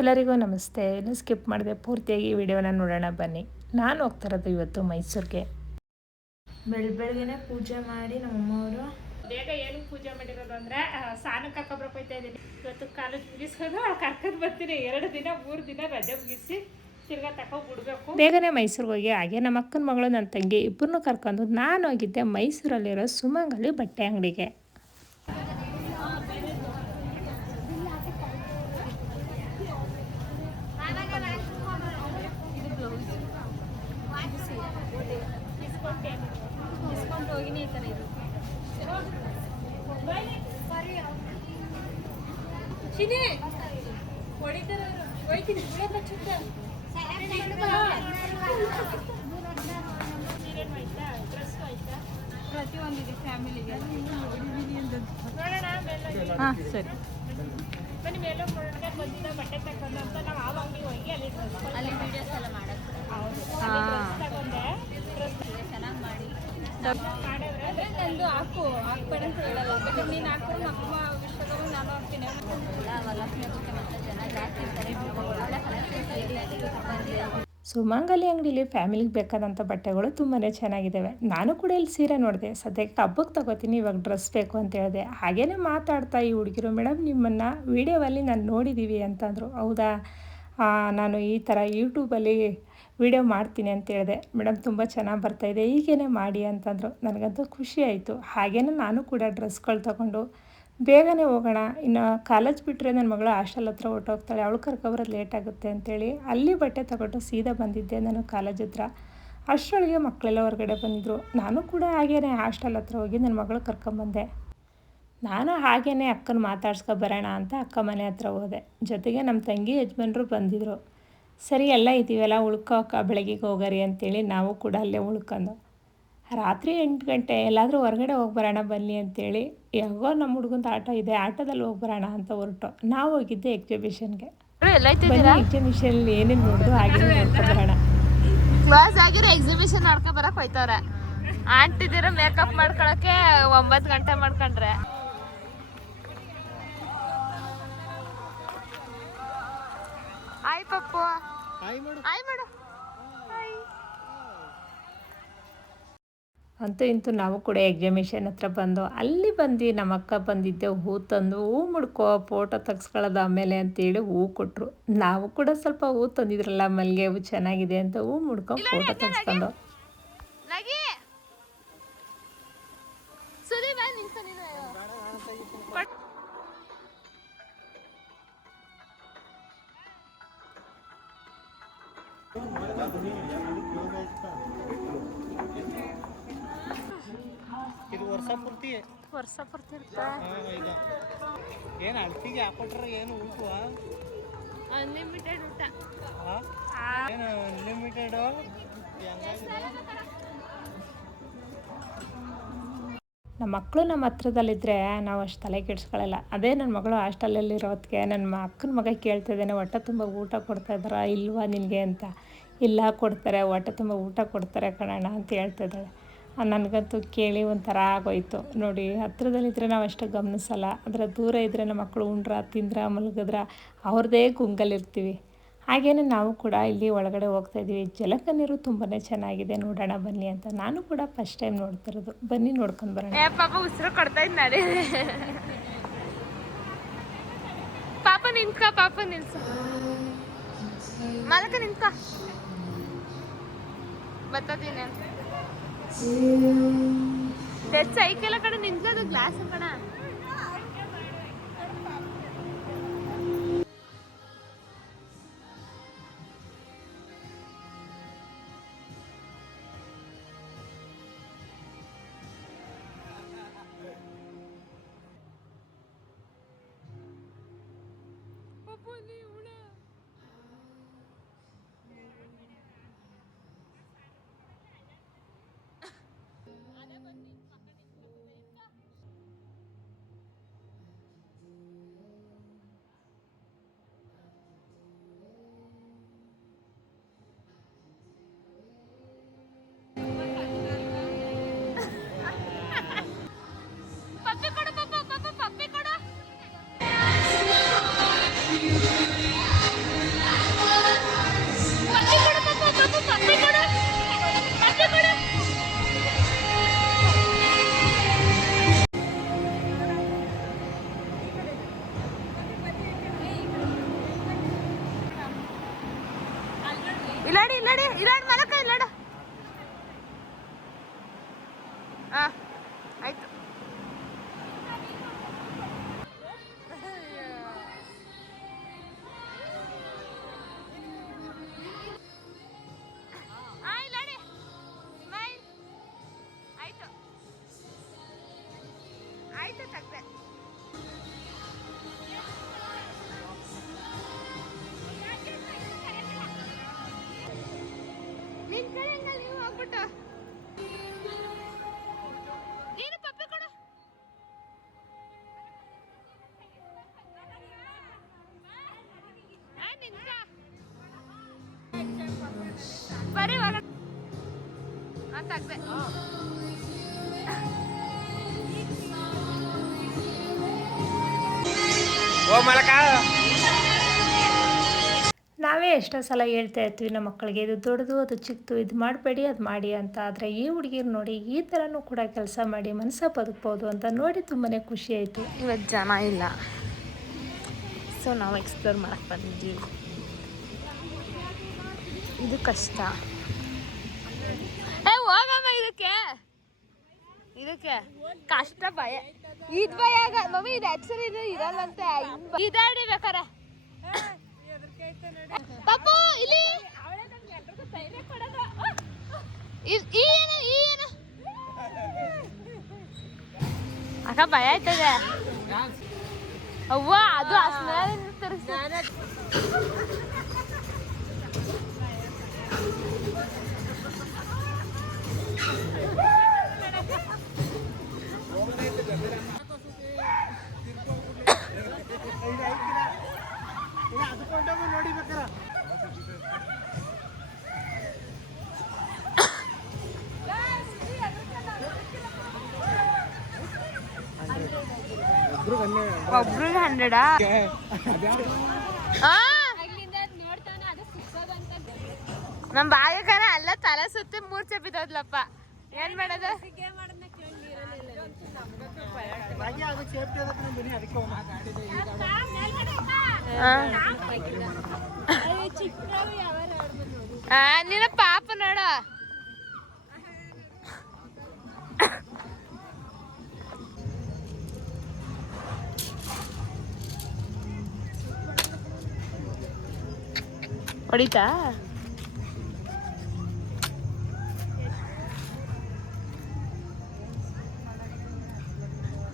ಎಲ್ಲರಿಗೂ ನಮಸ್ತೆ. ಇನ್ನು ಸ್ಕಿಪ್ ಮಾಡಿದೆ, ಪೂರ್ತಿಯಾಗಿ ವಿಡಿಯೋನ ನೋಡೋಣ ಬನ್ನಿ. ನಾನು ಹೋಗ್ತಾ ಇರೋದು ಇವತ್ತು ಮೈಸೂರಿಗೆ. ಬೆಳಗ್ಗೆನೆ ಪೂಜೆ ಮಾಡಿ ನಮ್ಮಮ್ಮವರು ಬೇಗ ಏನು ಪೂಜೆ ಮಾಡಿರೋದು ಅಂದರೆ ಸ್ನಾನಕ್ಕೆ ಕರ್ಕೊಬ್ರಕ್ಕೆ ಹೋಗ್ತಾ ಇದ್ದೀನಿ. ಇವತ್ತು ಕಾಲೇಜ್ ಮುಗಿಸ್ಕೊಂಡು ಕರ್ಕೊಂಡು ಬರ್ತೀನಿ. 2 ದಿನ 3 ದಿನ ರಜೆ ಮುಗಿಸಿ ತಿರ್ಗಾ ತಗೊಂಡ್ಬಿಡ್ಬೇಕು. ಬೇಗನೆ ಮೈಸೂರಿಗೆ ಹೋಗಿ ಹಾಗೆ ನಮ್ಮ ಅಕ್ಕನ ಮಗಳು ನನ್ನ ತಂಗಿ ಇಬ್ಬರನ್ನೂ ಕರ್ಕೊಂಡು ನಾನು ಹೋಗಿದ್ದೆ ಮೈಸೂರಲ್ಲಿರೋ ಸುಮಂಗಲಿ ಬಟ್ಟೆ ಅಂಗಡಿಗೆ. ಪ್ರತಿಯೊಂದಿದೆ ಫ್ಯಾಮಿಲಿಗೆ. ಹಾಂ ಸರಿ. ಬನ್ನಿ ಮೇಲೆ ಬಂದಿದ್ದ ಬಟ್ಟೆ ತಗೊಂಡು ಅಂತ ನಾವು ಆ ಅಂಗಡಿ ಹೋಗಿ ಅಲ್ಲಿ ವೀಡಿಯೋಸ್ ಎಲ್ಲ ಮಾಡೋದು. ಹೌದು, ತಗೊಂಡೆ ಡ್ರೆಸ್ ಚೆನ್ನಾಗಿ ಮಾಡಿ ಮಾಡಿದ್ರೆ ನಂದು ಹಾಕ್ಬೇಡ ಅಂತ ಹೇಳಲ್ಲ. ಬೇಕಾದ್ರೆ ನೀನು ಹಾಕೊಂಡು ನಮ್ಮ ವಿಷಯಗಳು ನಾನು ಹಾಕ್ತೀನಿ. ಸುಮಂಗಲಿ ಅಂಗಡಿಲಿ ಫ್ಯಾಮಿಲಿಗೆ ಬೇಕಾದಂಥ ಬಟ್ಟೆಗಳು ತುಂಬಾ ಚೆನ್ನಾಗಿದ್ದಾವೆ. ನಾನು ಕೂಡ ಇಲ್ಲಿ ಸೀರೆ ನೋಡಿದೆ. ಸದ್ಯಕ್ಕೆ ಹಬ್ಬಕ್ಕೆ ತಗೋತೀನಿ, ಇವಾಗ ಡ್ರೆಸ್ ಬೇಕು ಅಂತ ಹೇಳಿದೆ. ಹಾಗೇ ಮಾತಾಡ್ತಾ ಈ ಹುಡುಗಿರು, ಮೇಡಮ್ ನಿಮ್ಮನ್ನು ವೀಡಿಯೋವಲ್ಲಿ ನಾನು ನೋಡಿದ್ದೀವಿ ಅಂತಂದರು. ಹೌದಾ, ನಾನು ಈ ಥರ ಯೂಟ್ಯೂಬಲ್ಲಿ ವೀಡಿಯೋ ಮಾಡ್ತೀನಿ ಅಂತ ಹೇಳಿದೆ. ಮೇಡಮ್ ತುಂಬ ಚೆನ್ನಾಗಿ ಬರ್ತಾಯಿದೆ, ಹೀಗೇ ಮಾಡಿ ಅಂತಂದರು. ನನಗಂತೂ ಖುಷಿ ಆಯಿತು. ಹಾಗೇ ನಾನು ಕೂಡ ಡ್ರೆಸ್ಗಳು ತೊಗೊಂಡು ಬೇಗನೆ ಹೋಗೋಣ, ಇನ್ನು ಕಾಲೇಜ್ ಬಿಟ್ಟರೆ ನನ್ನ ಮಗಳು ಹಾಸ್ಟೆಲ್ ಹತ್ರ ಹೊರಟೋಗ್ತಾಳೆ, ಅವಳು ಕರ್ಕೊಬರೋದು ಲೇಟ್ ಆಗುತ್ತೆ ಅಂತೇಳಿ ಅಲ್ಲಿ ಬಟ್ಟೆ ತಗೊಂಡು ಸೀದಾ ಬಂದಿದ್ದೆ ನಾನು ಕಾಲೇಜ್ ಹತ್ರ. ಅಷ್ಟರೊಳಗೆ ಮಕ್ಕಳೆಲ್ಲ ಹೊರಗಡೆ ಬಂದಿದ್ದರು. ನಾನು ಕೂಡ ಹಾಗೇ ಹಾಸ್ಟೆಲ್ ಹತ್ರ ಹೋಗಿ ನನ್ನ ಮಗಳು ಕರ್ಕೊಂಬಂದೆ. ನಾನು ಹಾಗೇ ಅಕ್ಕನ ಮಾತಾಡ್ಸ್ಕೊಬರೋಣ ಅಂತ ಅಕ್ಕ ಮನೆ ಹತ್ರ ಹೋದೆ. ಜೊತೆಗೆ ನಮ್ಮ ತಂಗಿ ಯಜಮಾನ್ರು ಬಂದಿದ್ದರು. ಸರಿ ಎಲ್ಲ ಇದ್ದೀವಲ್ಲ, ಉಳ್ಕೋಕ ಬೆಳಗ್ಗೆಗೆ ಹೋಗರಿ ಅಂತೇಳಿ ನಾವು ಕೂಡ ಅಲ್ಲೇ ಉಳ್ಕೊಂಡು ರಾತ್ರಿ 8 ಗಂಟೆ ಎಲ್ಲಾದರೂ ಹೊರಗಡೆ ಹೋಗ್ಬರೋಣ ಬನ್ನಿ ಅಂತೇಳಿ, ಯಾಗೋ ನಮ್ಮ ಹುಡುಗಂದು ಆಟೋ ಇದೆ, ಆಟೋದಲ್ಲಿ ಹೋಗ್ಬರೋಣ ಅಂತ ಹೊರಟು. ನಾವು ಹೋಗಿದ್ದೆ ಎಕ್ಸಿಬಿಷನ್ಗೆ. ಬನ್ನಿ ಎಕ್ಸಿಬಿಷನ್ ಏನೇನು ನೋಡಿದ್ರು ಹಾಗೆ ನೋಡ್ಕೊಬರೋಣ. ಕ್ಲಾಸ್ ಆಗಿರೋ ಎಕ್ಸಿಬಿಷನ್ ನೋಡ್ಕೊ ಬರಕ್ಕೆ ಹೋಯ್ತವ್ರೆ. ಆಂಟಿದಿರ ಮೇಕಪ್ ಮಾಡ್ಕೊಳಕ್ಕೆ 9 ಗಂಟೆ ಮಾಡ್ಕೊಂಡ್ರೆ. ಹಾಯ್ ಪಪ್ಪು. ಹಾಯ್ ಮಾಡು. ಅಂತೂ ಇಂತೂ ನಾವು ಕೂಡ ಎಕ್ಸಿಬಿಷನ್ ಹತ್ರ ಬಂದು ಅಲ್ಲಿ ಬಂದು ನಮ್ಮ ಅಕ್ಕ ಬಂದಿದ್ದೆ ಹೂ ತಂದು, ಹೂ ಮುಡ್ಕೋ ಫೋಟೋ ತೆಗ್ಸ್ಕೊಳ್ಳೋದು ಆಮೇಲೆ ಅಂತೇಳಿ ಹೂ ಕೊಟ್ಟರು. ನಾವು ಕೂಡ ಸ್ವಲ್ಪ ಹೂ ತಂದಿದ್ರಲ್ಲ, ಮಲ್ಲಿಗೆ ಹೂ ಚೆನ್ನಾಗಿದೆ ಅಂತ ಹೂ ಮುಡ್ಕೊಂಡು ಫೋಟೋ ತೆಗ್ಸ್ಕೊಂಡು ಇದು ವರ್ಷ ಪೂರ್ತಿ ಇರ್ತಾ ಏನು ಅಳ್ತಿಗೆ ಹಾಕೊಟ್ರೆ ಏನು ಊಟ ಅನ್ಲಿಮಿಟೆಡ್ ಊಟ. ಏನು ಅನ್ಲಿಮಿಟೆಡು. ನಮ್ಮ ಮಕ್ಕಳು ನಮ್ಮ ಹತ್ರದಲ್ಲಿದ್ದರೆ ನಾವು ಅಷ್ಟು ತಲೆ ಕೆಡಿಸ್ಕೊಳ್ಳಲ್ಲ. ಅದೇ ನನ್ನ ಮಗಳು ಹಾಸ್ಟೆಲಲ್ಲಿರೋದಕ್ಕೆ ನನ್ನ ಅಕ್ಕನ ಮಗ ಕೇಳ್ತಿದ್ದಾನೆ, ಹೊಟ್ಟೆ ತುಂಬ ಊಟ ಕೊಡ್ತಾಯಿದ್ದಾರಾ ಇಲ್ವಾ ನಿನಗೆ ಅಂತ. ಇಲ್ಲ ಕೊಡ್ತಾರೆ, ಹೊಟ್ಟೆ ತುಂಬ ಊಟ ಕೊಡ್ತಾರೆ ಕಣಣ್ಣ ಅಂತ ಹೇಳ್ತಿದ್ದಾಳೆ. ನನಗಂತೂ ಕೇಳಿ ಒಂಥರ ಆಗೋಯ್ತು. ನೋಡಿ, ಹತ್ರದಲ್ಲಿದ್ದರೆ ನಾವು ಅಷ್ಟು ಗಮನಿಸಲ್ಲ, ಆದರೆ ದೂರ ಇದ್ದರೆ ನಮ್ಮ ಮಕ್ಕಳು ಉಂಡ್ರ ತಿಂದ್ರ ಮಲಗಿದ್ರ ಅವ್ರದ್ದೇ ಗುಂಗಲ್ಲಿರ್ತೀವಿ. ಹಾಗೇನೆ ನಾವು ಕೂಡ ಇಲ್ಲಿ ಒಳಗಡೆ ಹೋಗ್ತಾಯಿದ್ದೀವಿ. ಜಲಕ ನೀರು ತುಂಬಾ ಚೆನ್ನಾಗಿದೆ, ನೋಡೋಣ ಬನ್ನಿ ಅಂತ. ನಾನು ಕೂಡ ಫಸ್ಟ್ ಟೈಮ್ ನೋಡ್ತಿರೋದು. ಬನ್ನಿ ನೋಡ್ಕೊಂಡು ಬರೋಣ. ಪಾಪ ಉಸಿರು ಕೊಡ್ತಾ ಇದ್ ನಡಿ. ಪಾಪ ನಿಲ್ಸು ಮಲಕ ನಿಂತ್ಕ ಬರ್ತದೀನಿ ಅಂತ. ಸೈಕೆಲ್ಲ ಕಡೆ ನಿಂತ್ಕೋದು ಗ್ಲಾಸ್ ಕಣ. ಇಲ್ಲಾಡಿ ಮಲಕ ಇಲ್ಲಾಡ. ಆಯ್ತು. ಆಯ್ತು ತಗ್ದೆ. ನಿನ್ ಕಡೆ ನೀವು ಹೋಗ್ಬಿಟ್ಟು ನೀನು ಪಪ್ಪಿ ಕೊಡು. ಬರೀ ಹೊರಗೆ ತಗ್ದೆ. ಓ ಮಲಕ. ನಾವೇ ಎಷ್ಟೋ ಸಲ ಹೇಳ್ತಾ ಇರ್ತೀವಿ ನಮ್ಮ ಮಕ್ಕಳಿಗೆ, ಇದು ದೊಡ್ಡದು ಅದು ಚಿಕ್ಕದು, ಇದು ಮಾಡಬೇಡಿ ಅದು ಮಾಡಿ ಅಂತ. ಆದರೆ ಈ ಹುಡುಗಿರು ನೋಡಿ ಈ ಥರನೂ ಕೂಡ ಕೆಲಸ ಮಾಡಿ ಮನಸ್ಸ ಬದುಕ್ಬೋದು ಅಂತ ನೋಡಿ ತುಂಬಾ ಖುಷಿ ಆಯಿತು. ಇವತ್ತು ಜನ ಇಲ್ಲ, ಸೊ ನಾವು ಎಕ್ಸ್ಪ್ಲೋರ್ ಮಾಡಕ್ಕೆ ಬಂದಿದ್ದೀವಿ. ಇದು ಕಷ್ಟ. ಹೋಗಮ್ಮ ಇದಕ್ಕೆ ಕಷ್ಟ ಭಯ. ಇದು ಭಯ ಮಮ್ಮಿ, ಇದು ಆಕ್ಚುಲಿ ಇದು ಇರಲ್ಲಂತೆ. ಇದಾಡಿ ಬೇಕಾರೆ ಪಾಪು ಇಲ್ಲಿ ಏನು ಅಕ್ಕ ಭಯ ಆಯ್ತದೆ. ಅವ್ವ ಅದು ನೋಡಿ ಬೇಕಾರ ಒಬ್ರಿಗೆ 100. ನಮ್ ಭಾಗಕರ ಅಲ್ಲ ತಲೆ ಸುತ್ತಿ ಮೂರ್ಛೆ ಬಿದ್ದೋದ್ಲಪ್ಪ. ಏನ್ ಮಾಡೋದು? ನಿನ್ನ ಪಾಪ ನೋಡ. ಹೊಡಿತಾ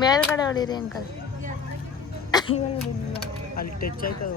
ಮೇಲ್ಗಡೆ ಹೊಡೀರಿ ಅಂಕಲ್. ಅಲ್ಲಿ ಟಚ್ ಆಯ್ತದ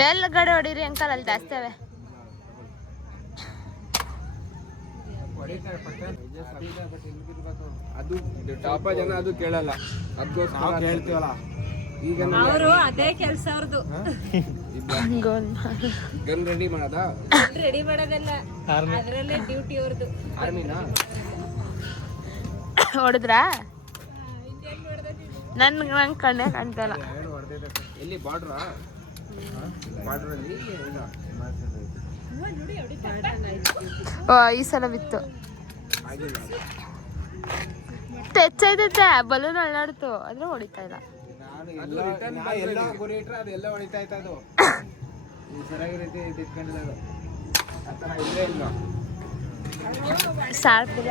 ಮೇಲ್ಗಡೆ ಹೊಡೀರಿ ಅಂಕಲ್, ಅಲ್ಲಿ ಜಾಸ್ತಿ ಅವೆ. ಅದು ಟಾಪ ಜನ ಅದು ಕೇಳಲ್ಲ, ಅದಕ್ಕೋಸ್ಕರ ಕೇಳ್ತೀವಲ್ಲ. ಈಗ ಅವರು ಅದೇ ಕೆಲಸ ಅವ್ರದ್ದು. ಗನ್ ರೆಡಿ ಮಾಡೋದಾ? ರೆಡಿ ಮಾಡೋದಲ್ಲ, ಅದರಲ್ಲೇ ಡ್ಯೂಟಿ ಅವ್ರದ್ದು. ಆರ್ಮಿನಾ? ಹೊಡೆದ್ರಾ? ನಂಗೆ ಕಣ್ಣೆ ಕಾಣ್ತಲ್ಲ. ಎಲ್ಲಿ ಬಾರ್ಡ್ರಾ? ಬಾರ್ಡ್ರಲ್ಲಿ ಈ ಸಲ ಬಿತ್ತು. ತೆಚ್ಚೈತೈತೆ, ಬಲೂನ್ ಅಳ್ಳಾಡ್ತು, ಆದ್ರೆ ಹೊಡಿತಾ ಇಲ್ಲ. ಎಲ್ಲ ಗುರಿ ಇಟ್ರೆ ಅದೆಲ್ಲ ಹೊಡಿತಾ ಇತ್ತು. ಅದು ಸರಿಯಾಗಿ ರೀತಿ ಇಟ್ಕೊಂಡಿದ್ದು ಆ ಥರ ಇಲ್ಲೇ ಇಲ್ಲ. ಸಾರ್ಪಿದ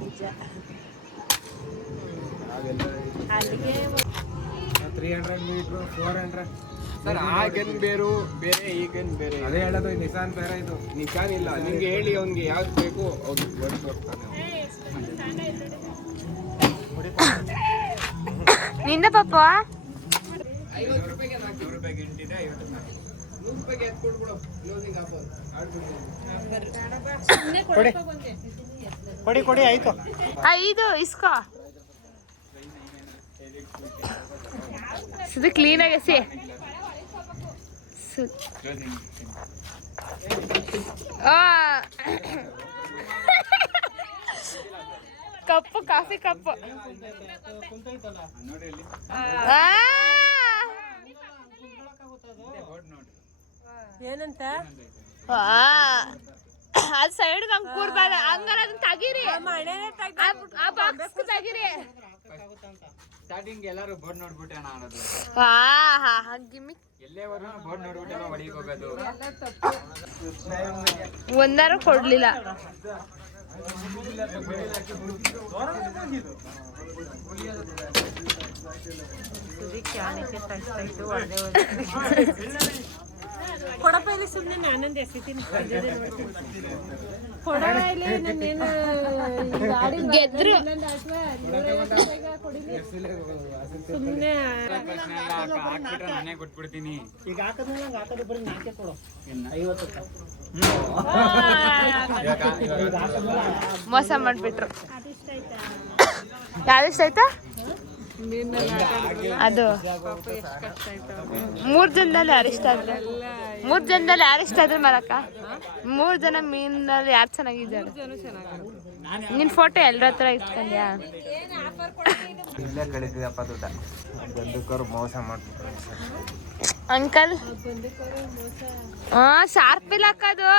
ನಿಜ. ಅಲ್ಲಿಗೆ 300 ಮೀಟ್ರು 400. ಸರ್ ಆ ಗನ್ ಬೇರೆ ಈ ಗನ್ ಬೇರೆ. ಅದೇ ಹೇಳೋದು, ನಿಸಾನ್ ಬೇರೆ. ಇದು ನಿಸಾನ್ ಇಲ್ಲ. ನಿಮ್ಗೆ ಹೇಳಿ ಅವ್ನಿಗೆ ಯಾವ್ದು ಬೇಕು ಅವ್ನಿಗೆ ಹೊಡಿಸ್ಕೊಡ್ತಾನೆ. ನಿಂದ ಪಾಪ 50 ರೂಪಾಯಿಗೆ 400 ರೂಪಾಯಿಗೆ ಇಂಟಿದೆ. 50 100 ರೂಪಾಯಿಗೆ ಎತ್ಕೊಡ್ಬಿಡು. ಕ್ಲೋಸಿಂಗ್ ಆಫರ್ ಕೊಡಿ ಆಯ್ತು. 5 ಇಸ್ಕೋ. ಇದು ಕ್ಲೀನಾಗಿ ಎಸಿ. ಕಪ್ಪು, ಕಾಫಿ ಕಪ್ಪು. ಏನಂತ ಅದು ಸೈಡ್ ಹಂಗ್ ಕೂರ್ಬಾರ, ಹಂಗಾರ ಅದನ್ನ ತೆಗೀರಿ. ಆ ಬಾಕ್ಸ್ ತೆಗೀರಿ. ಸ್ಟಾರ್ಟಿಂಗ್ ಎಲ್ಲರೂ ಬೋರ್ಡ್ ನೋಡ್ಬಿಟ್ಟೆ ಅನ್ನೋದು ಗಿಮಿಕ್ ಎಲ್ಲೇವರೆಗೂ ಬೋರ್ಡ್ ನೋಡ್ಬಿಟ್ಟೆ ಹೊಡಿಗೆ ಹೋಗೋದು. ಒಂದಾರು ಕೊಡ್ಲಿಲ್ಲ. ಕೊಡಪ್ಪ ಇಲ್ಲಿ ಸುಮ್ಮನೆ ನಾನೊಂದು ಎಸಿತೀನಿ ಕೊಡೋಣ ಇಲ್ಲಿ ನಾನೇನು ಗೆದ್ರು ಸುಮ್ಮನೆ ಹಾಕ್ಬಿಟ್ರೆ ನಾನೇ ಕೊಟ್ಬಿಡ್ತೀನಿ. ಈಗ ಹಾಕಿದ್ಮೇಲೆ ಹಂಗೆ ಹಾಕೋದು ಬರೀ ನಾಲ್ಕೇ ಕೊಡು 50. ಮೋಸ ಮಾಡ್ಬಿಟ್ರು. ಯಾವ್ದಿಷ್ಟ ಆಯ್ತಾ? ಅದು 3 ಜನದಲ್ಲಿ ಯಾರಿಷ್ಟ ಆದ್ರೆ 3 ಜನದಲ್ಲಿ ಯಾರಿಷ್ಟ ಆದ್ರೆ ಮರಕ್ಕ 3 ಜನ ಮೀನಲ್ಲಿ ಯಾರು ಚೆನ್ನಾಗಿದ್ದಾರೆ? ನಿನ್ ಫೋಟೋ ಎಲ್ಲರ ಹತ್ರ ಇಟ್ಕೊಂಡ್ಯಾ? ಇಲ್ಲೇ ಕಳಿತಿದಪ್ಪ ದುಡ್ಡ ಬಂದಕ್ಕವ್ರು ಮೋಸ ಮಾಡ್ತಾರೆ ಅಂಕಲ್. ಶಾರ್ಪ್ ಇಲ್ಲ ಹಾಕೋದು.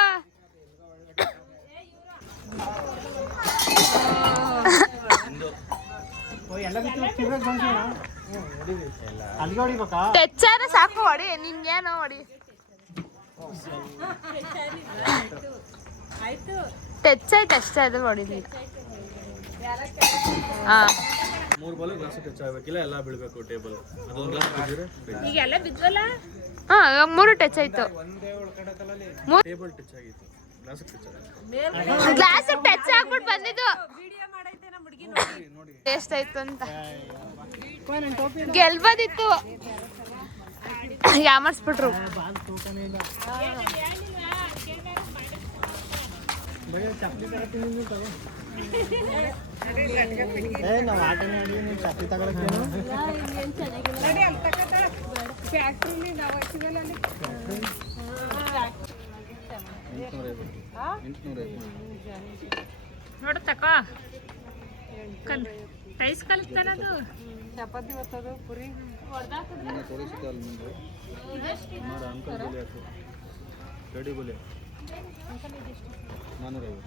ಎಲ್ಲ ಅಲ್ಲಿಗೆ ಹೊಡಿಬೇಕಾ? ಟೆಚ್ಚಾರ ಸಾಕು ಹೊಡಿ, ನಿನ್ಗೇನೋ ಹೊಡಿ. ಟಚ್ ಆಯ್ತು ಅಷ್ಟೇ, ಅದು ಹೊಡಿಲಿ. ಹಾ 3 ಬಾಲ್ ಗ್ಲಾಸ್ ಟಚ್ ಆಗಬೇಕಿಲ್ಲ, ಎಲ್ಲ ಬೀಳ್ಬೇಕು ಟೇಬಲ್. ಅದೊಂದು ಗ್ಲಾಸ್ ಬಿದ್ದಿದ್ರೆ ಈಗ ಎಲ್ಲ ಬಿದ್ವಲ್ಲ. ಹಾ ಇವಾಗ 3 ಟಚ್ ಆಯ್ತು. ಟೇಬಲ್ ಟಚ್ ಆಗಿತ್ತು, ಗ್ಲಾಸ್ ಟಚ್ ಆಗಿತ್ತು. ಗ್ಲಾಸ್ ಟಚ್ ಆಗ್ಬಿಟ್ಟು ಬಂದಿದ್ದು. ಎಷ್ಟಾಯ್ತು ಅಂತ ಗೆಲ್ಬೋದಿತ್ತು, ಯಾಮರ್ಸ್ಬಿಟ್ರು. ನಾವು ಆಟನೇ ಆಡಿ ನೀವು ಚಪ್ಪಲಿ ತಗೊಳಕ್ಕೇನು ನೋಡು ತಕೋ ಕಲ್ ಟೈಸ್ ಕಲಿತಾನದು. ಚಪಾತಿ ಬರ್ತದು ಪುರಿ ರೆಡಿ ಬೋಲೆ 450.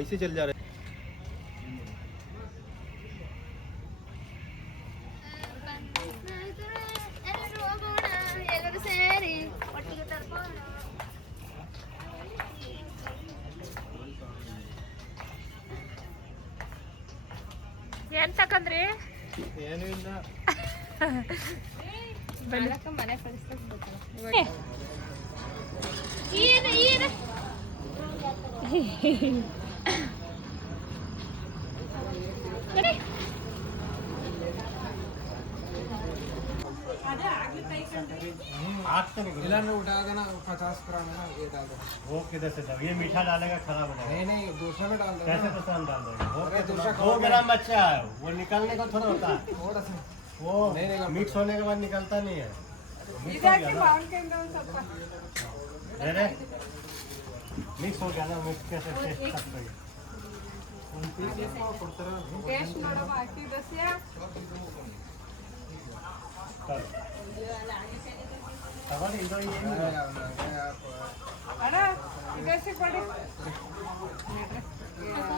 ऐसे चल जा रहे. ಏನ್ ತಕಂದ್ರಿ? ಏನೂ ಇಲ್ಲ. ಮನೆ ಕಳಿಸ್ಬೇಕು. इलाने उठा देना 50 ग्राम ना ये डाल दो. वो किधर से ये मीठा डालेगा खराब हो जाएगा. नहीं दूसरा में डाल दो. कैसे दूसरा में डाल दोगे? वो अरे दूसरा 2 ग्राम अच्छा है, वो निकालने का थोड़ा होता है. थोड़ा सा वो मिक्स होने के बाद निकलता नहीं है. अरे मिक्स हो गया ना, मिक्स कैसे टेस्ट करते हैं? ಟೇಸ್ಟ್ ನೋಡಮ್ಮ ಅಕ್ಕಿ ದೋಸೆ ಅಣ್ಣ ಇದಕ್ಕೆ ಕೊಡಿ.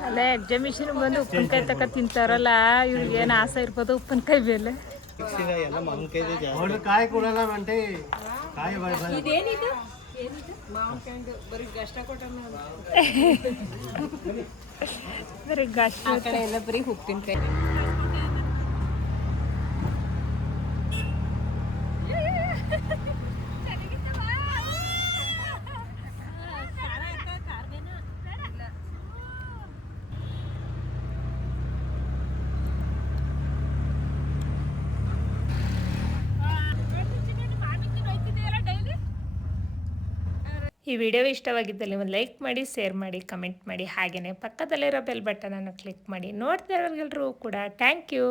ಅಲ್ಲೇ ಎಕ್ಸಿಬಿಷನ್ ಬಂದು ಉಪ್ಪಿನಕಾಯಿ ತಕ ತಿಂತಾರಲ್ಲ, ಇವ್ರಿಗೆ ಏನು ಆಸೆ ಇರ್ಬೋದು ಉಪ್ಪಿನಕಾಯಿ ಮೇಲೆ. ಕಾಯಿ ಕೊಡಲ್ಲ ಮಂಟಿ, ಕಾಯಿ ಇದೇನಿದು ಮಾವಿನಕಾಯಿ ಬರೀ ಗಷ್ಟ ಕೊಟ್ಟನು. ಬರೀ ಗಾಶ್ ಆ ಕಡೆ ಎಲ್ಲ ಬರೀ ಉಪ್ಪಿನಕಾಯಿ. ಈ ವಿಡಿಯೋ ಇಷ್ಟವಾಗಿದ್ದಲ್ಲಿ ಒಂದು ಲೈಕ್ ಮಾಡಿ, ಶೇರ್ ಮಾಡಿ, ಕಮೆಂಟ್ ಮಾಡಿ, ಹಾಗೆಯೇ ಪಕ್ಕದಲ್ಲಿರೋ ಬೆಲ್ ಬಟನನ್ನು ಕ್ಲಿಕ್ ಮಾಡಿ. ನೋಡ್ತಾ ಇರೋರಿಗೆಲ್ಲರೂ ಕೂಡ ಥ್ಯಾಂಕ್ ಯು.